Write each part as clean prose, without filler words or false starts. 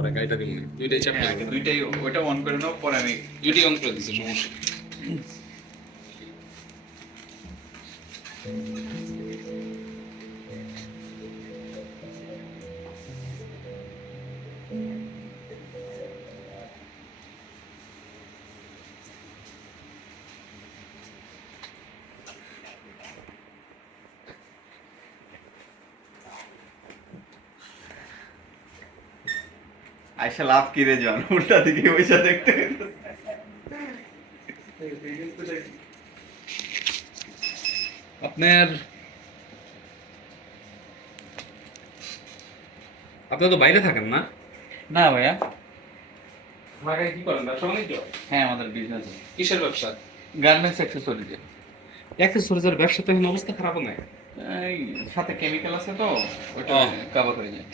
পরে গাড়িটা দিই দুইটাই চাপ হ্যাঁ, দুইটাই ওইটা অন করে নাও, পরে আমি দুইটাই অন করে দিচ্ছি, সমস্যা আইসা লাভ কি রে জন, উল্টা দিকে পয়সা দেখতে আপনার আপনার তো বাইরে থাকেন না? না ভাইয়া। ঢাকায় কি করেন, ব্যবসা বাণিজ্য? হ্যাঁ, আমাদের বিজনেস। কিসের ব্যবসা? Garments accessories. অ্যাক্সেসরিজের ব্যবসা তো এখন অবস্থা খারাপ না। এই সাথে কেমিক্যাল আছে তো, ওটা কভার হয়ে যায়।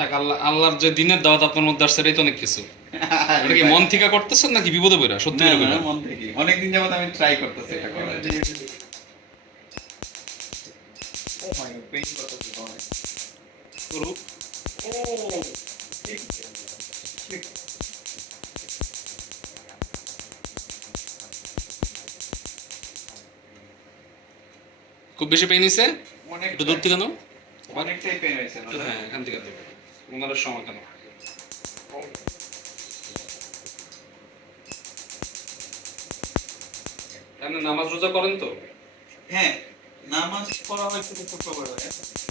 থাক, আল্লাহর যে দিনের দাওয়াত আপনার মধ্যে আসছে, এটাই তো অনেক কিছু। এটা কি মন থেকে করতেছেন নাকি বিপদে পড়া? সত্যি করে বলেন। মন থেকে অনেকদিন যাবত আমি ট্রাই করতেছি এটা করার। ও মাই গড, পেইন করতেছে অনেক। করু ও খুব বেশি পেইন হইছে? অনেক, একটু দূর থেকে নাও। অনেকটাই পেইন হয়েছে না? হ্যাঁ, এখান থেকে দেবো। ওনার সময় কেন? আপনি নামাজ রোজা করেন তো? হ্যাঁ, নামাজ পড়া হয়েছে তো শুক্রবার।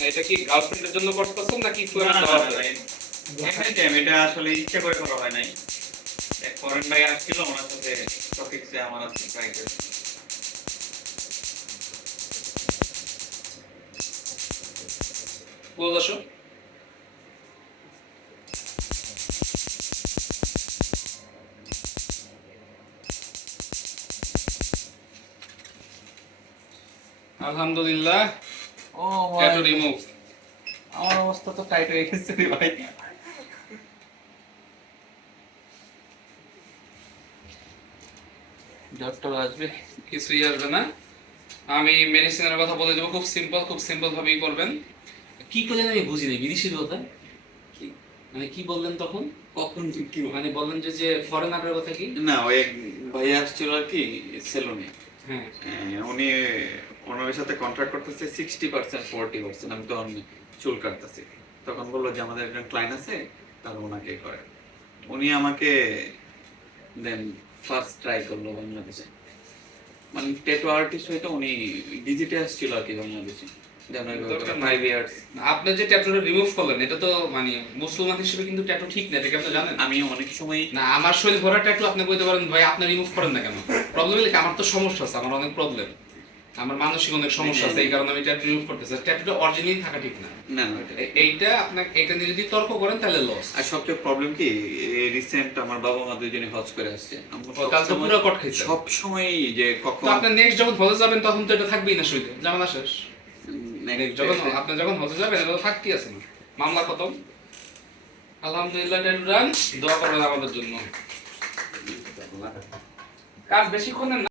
এটা কি গার্লফ্রেন্ডের জন্য করতেছেন নাকি একটু না, একটা না, না, এটা আসলে ইচ্ছা করে করা হয় নাই। এক ফরেন ভাই আসছিল, ওনার সাথে টপিকসে আমার আছে ট্রাই করেছি। ক্লোজ আসো। আলহামদুলিল্লাহ, ও ট্যাটু রিমুভ। আমার অবস্থা তো টাইট হয়ে গেছে রে ভাই। ডক্টর আসবে? কিছুই আসবে না, আমি মেডিসিনের কথা বলে দেবো। খুব সিম্পল ভাবেই করবেন। কি করলেন আমি বুঝি নাই, বিদেশির কথা কি মানে কি বললেন তখন? কখন কি মানে বললেন যে যে ফরেনারের কথা কি? না, ওই এক ভাই আসছিল আর কি সেলুনে। হ্যাঁ, উনি ওনার সাথে কন্ট্রাক্ট করতেছে 60% 40%। আমি তখন চুল কাটতেছি, তখন বললো যে আমাদের একজন ক্লায়েন্ট আছে, তার ওনাকে করে। উনি আমাকে দেন ফার্স্ট ট্রাই করলো বাংলাদেশে, মানে ট্যাটু আর্টিস্ট হইতো। উনি ডিজিটে আসছিল আর কি বাংলাদেশে। দরকার নাই। 5 ইয়ার্স। আপনি যে ট্যাটুটা রিমুভ করলেন, এটা তো মানে মুসলমান হিসেবে কিন্তু ট্যাটু ঠিক না, এটা কি আপনি জানেন? আমি অনেক সময় না, আমার শরীর ভরা ট্যাটু আপনি বলতে পারেন ভাই আপনি রিমুভ করেন না কেন? প্রবলেম হলে কি, আমার তো সমস্যা আছে, আমার অনেক প্রবলেম, আমার মানসিক অনেক সমস্যা আছে, এই কারণে আমি ট্যাটু রিমুভ করতেছি। ট্যাটুটা অরিজিনালি থাকা ঠিক না। না না, ওইটা এইটা আপনাকে, এইটা নিয়ে যদি তর্ক করেন তাহলে লস। আর সবচেয়ে প্রবলেম কি, রিসেন্ট আমার বাবা মা দুজনে হজ করে আসছে। কাল তো পুরো কট খাইছে। সব সময় যে তো কখন আপনি নেক্সট যখন হজে যাবেন তখন তো এটা থাকবেই না শরীরে, জামানা শেষ। যখন আপনি যখন হজে যাবেন এটা তো থাকতেই আছে না, মামলা খতম। আলহামদুলিল্লাহ, ট্যাটু ডান। দোয়া করবেন আমাদের জন্য। কাজ বেশিক্ষণের না।